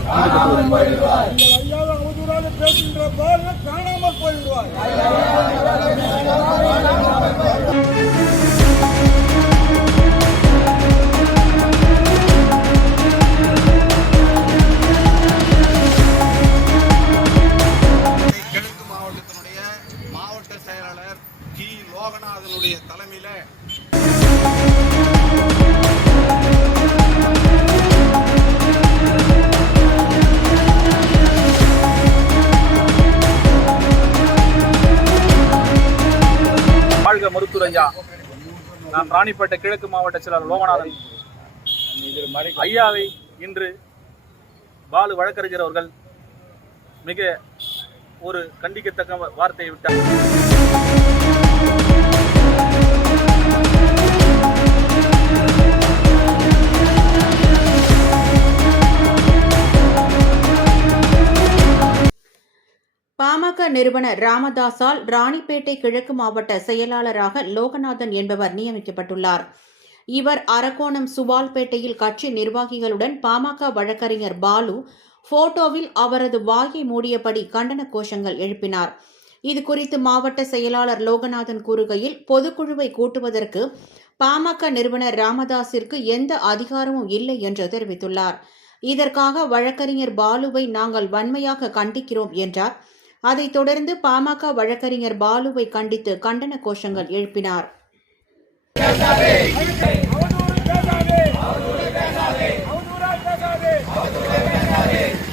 போய்விடுவாய் பேசுகின்ற பாரு காணாமல் போய்விடுவாய் மாவட்டத்தினுடைய மாவட்ட செயலாளர் கி. லோகநாதனுடைய தலைமையில ஐயா. நான் ராணிப்பேட்டை கிழக்கு மாவட்ட செயலாளர் லோகநாதன். ஐயாவை இன்று பாலு வழக்கறிஞர் அவர்கள் மிக ஒரு கண்டிக்கத்தக்க வார்த்தையை விட்டார். நிறுவனர் ராமதாசால் ராணிப்பேட்டை கிழக்கு மாவட்ட செயலாளராக லோகநாதன் என்பவர் நியமிக்கப்பட்டுள்ளார். இவர் அரக்கோணம் சுவால்பேட்டையில் கட்சி நிர்வாகிகளுடன் பாமக வழக்கறிஞர் பாலு போட்டோவில் அவரது வாயை மூடியபடி கண்டன கோஷங்கள் எழுப்பினார். இது குறித்து மாவட்ட செயலாளர் லோகநாதன் கூறுகையில் பொதுக்குழுவை கூட்டுவதற்கு பாமக நிறுவனர் ராமதாஸிற்கு எந்த அதிகாரமும் இல்லை என்று தெரிவித்துள்ளார். இதற்காக வழக்கறிஞர் பாலுவை நாங்கள் வன்மையாக கண்டிக்கிறோம் என்றார். அதைத் தொடர்ந்து பாமக வழக்கறிஞர் பாலுவை கண்டித்து கண்டன கோஷங்கள் எழுப்பினார் அவதூறு பேசாதே அவதூறாக பேசாதே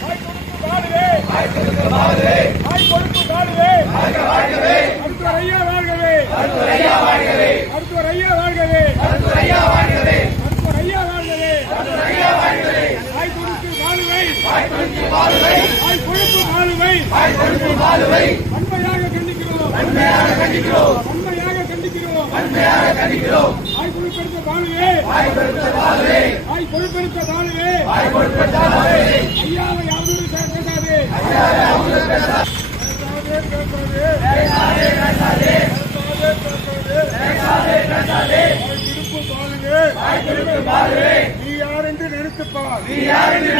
வாய் கொடுத்து பாடுவே வாய் கொடுத்து பாடுவே மருத்துவர் ஐயா வாழ்கவே மருத்துவர் ஐயா வாழ்கவே மருத்துவர் ஐயா வாழ்கவே மருத்துவர் ஐயா வாழ்கவே வாய் கொடுத்து பாடுவை வாய் கொடுத்து பாடுவை வாய் கொடுத்து பாடுவை வன்மையாக கண்டிக்கிறோம். வன்மையாக கண்டிக்கிறோம். வன்மையாக கண்டிக்கிறோம். வாய் கொடுப்பெடுத்த பாடுவே வாய் கொடுத்த பாடுவே வாய் கொடுப்பெடுத்த பாடுவே வாய் கொடுப்பெடுத்த பாடுவே ஐயாவை அவதூறு பேசாதே. ஐயாவை அவதூறு பேசாதே. பேசாதே பேசாதே. பேசாதே பேசாதே. திருப்பு பாருங்க வாய் திருப்பு நீ யார் என்று நிறுத்துப்பார் நீ யார் என்று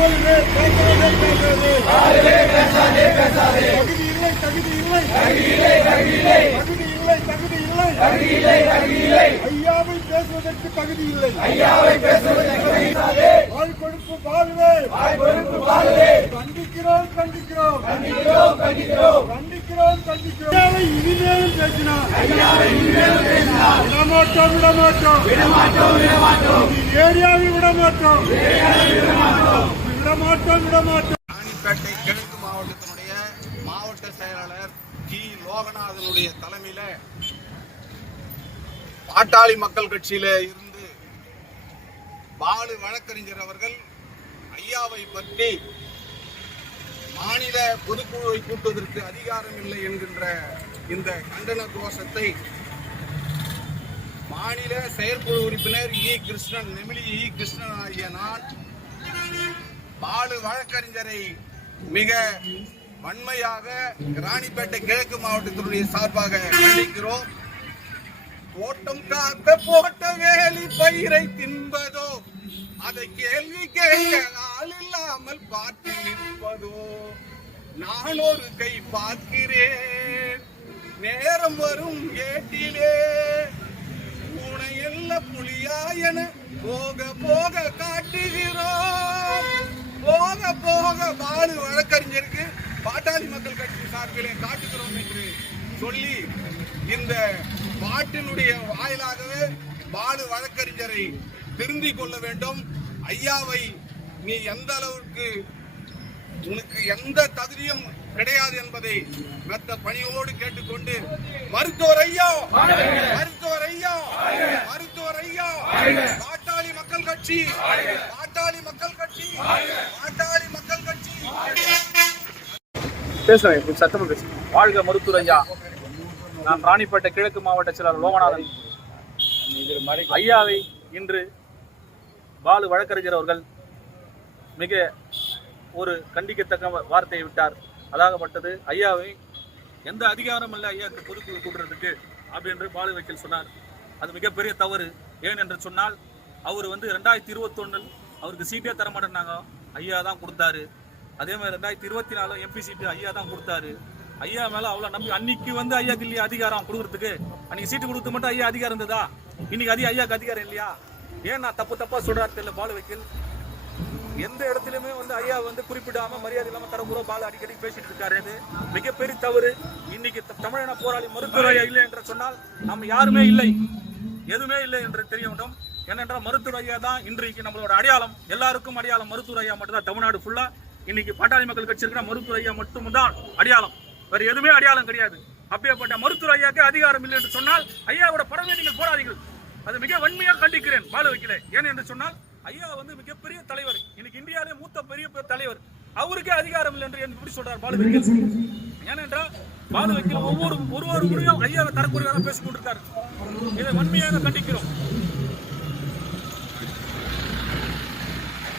பேசாதே பேசாதே பேசாதே பேசாதே தகுதி இல்லை தகுதி இல்லை. தகுதி இல்லை தகுதி இல்லை. தகுதி இல்லை தகுதி இல்லை. தகுதி இல்லை ஐயாவை பேசுவதற்கு தகுதி இல்லை. ஐயாவை பேசுவதற்கு தகுதி வாய் கொடுப்பு பாருவே வாய் கொடுப்பு பாருவே கண்டிக்கிறோம் கண்டிக்கிறோம். கண்டிக்கிறோம் கண்டிக்கிறோம். கண்டிக்கிறோம் கண்டிக்கிறோம். இனிமேலும் பேசினார் ஐயாவை இனிமேலும் விடமாட்டோம் விடமாட்டோம். விடமாட்டோம் விடமாட்டோம். ஏரியாவை விடமாட்டோம். விடமாட்டோம். விடமாட்டோம் ராணிப்பேட்டை கிழக்கு மாவட்டத்தினுடைய மாவட்ட செயலாளர் கி. லோகநாதனுடைய தலைமையில பாட்டாளி மக்கள் கட்சியில இருந்து பாலு வழக்கறிஞர் அவர்கள் ஐயாவை பற்றி மாநில பொதுக்குழுவை கூட்டுவதற்கு அதிகாரம் இல்லை என்கின்ற இந்த கண்டன கோஷத்தை மாநில செயற்குழு உறுப்பினர் இ. கிருஷ்ணன் நெமிலி இ. கிருஷ்ணன் ஆகிய நான் நாலு வழக்கறிஞரை மிக வன்மையாக ராணிப்பேட்டை கிழக்கு மாவட்டத்தினுடைய சார்பாக கண்டிக்கிறோம். ஓட்டம் காத்த போட்ட வேலி பயிரை தின்பதோ அதை கேள்வி கேட்க ஆள் இல்லாமல் பார்த்து நிற்பதோ நான் ஒரு கை பார்க்கிறேன். நேரம் வரும் கேட்டிலே பூனை எல்ல புலியா என போக போக காட்டுகிறோம். போக பாலு வழக்கறிஞருக்கு பாட்டாளி மக்கள் கட்சி சார்பிலே காட்டுகிறோம் என்று சொல்லி இந்த பாட்டினுடைய வாயிலாகவே பாலு வழக்கறிஞரை திருந்திக் கொள்ள வேண்டும். ஐயாவை நீ எந்த அளவுக்கு உனக்கு எந்த தகுதியும் கிடையாது என்பதை மெத்த பணியோடு கேட்டுக்கொண்டு மருத்துவர் ஐயா! மருத்துவர் ஐயா! மருத்துவர் ஐயா! பாட்டாளி மக்கள் கட்சி! பாட்டாளி மக்கள் கட்சி பாட்டாளி மக்கள் கட்சி பேசுறேன் கொஞ்சம் சத்தமா பேசுறேன் வாழ்க மருத்துவர் ஐயா. நான் ராணிப்பேட்டை கிழக்கு மாவட்ட செயலாளர் லோகநாதன். ஐயாவை இன்று பாலு வழக்கறிஞர் அவர்கள் மிக ஒரு கண்டிக்கத்தக்க வார்த்தையை விட்டார். அதாகப்பட்டது ஐயாவை எந்த அதிகாரம் இல்லை ஐயாவுக்கு பொறுப்பு கூடுறதுக்கு அப்படின்னு பாலு வக்கீல் சொன்னார். அது மிகப்பெரிய தவறு. ஏன் என்று சொன்னால் அவர் வந்து ரெண்டாயிரத்தி இருபத்தொன்னில் அவருக்கு சீட்டே தர மாட்டேன்னாங்க. ஐயா தான் கொடுத்தாரு. அதே மாதிரி ரெண்டாயிரத்தி இருபத்தி நாலு எம்பி சீட்டு ஐயா தான் கொடுத்தாரு. ஐயா மேல அவ்வளவு நம்பி அன்னைக்கு வந்து ஐயாக்கு இல்லையா அதிகாரம் கொடுக்கறதுக்கு? அன்னைக்கு சீட்டு கொடுத்து மட்டும் ஐயா அதிகாரம் இருந்ததா? இன்னைக்கு அதிக ஐயாக்கு அதிகாரம் இல்லையா? ஏன் நான் தப்பு தப்பா சொல்றாரு தெரியல பாலு வைக்கல்? எந்த இடத்துலயுமே வந்து ஐயா வந்து குறிப்பிடாம மரியாதை இல்லாம தரக்குற பால அடிக்கடி பேசிட்டு இருக்காரு. மிகப்பெரிய தவறு. இன்னைக்கு த- போராளி மருத்துவர் ஐயா இல்லை என்று சொன்னால் நம்ம யாருமே இல்லை. எதுவுமே இல்லை என்று தெரிய வேண்டும். ஏனென்றால் மருத்துவர் ஐயா தான் இன்றைக்கு நம்மளோட அடையாளம். எல்லாருக்கும் அடையாளம் மருத்துவர் ஐயா மட்டும்தான். தமிழ்நாடு ஃபுல்லா இன்னைக்கு பாட்டாளி மக்கள் கட்சி இருக்கிற மருத்துவர் ஐயா மட்டும்தான் அடையாளம். வேற எதுவுமே அடையாளம் கிடையாது. அப்படியேப்பட்ட மருத்துவர் ஐயாக்கு அதிகாரம் இல்லை என்று சொன்னால் ஐயாவோட படமே நீங்கள் போடாதீர்கள் அது மிக வன்மையாக கண்டிக்கிறேன் பாலு வைக்கல. ஏன் என்று சொன்னால் ஐயா வந்து மிகப்பெரிய தலைவர். இன்னைக்கு இந்தியாவிலே மூத்த பெரிய பெரிய தலைவர். அவருக்கே அதிகாரம் இல்லை என்று எப்படி சொல்றார் பாலு வைக்கல்? ஏனென்றால் பாலு வைக்கல் ஒவ்வொரு ஒரு முறையும் ஐயாவை தரக்குறையாக பேசிக் கொண்டிருக்காரு. இதை வன்மையாக கண்டிக்கிறோம்.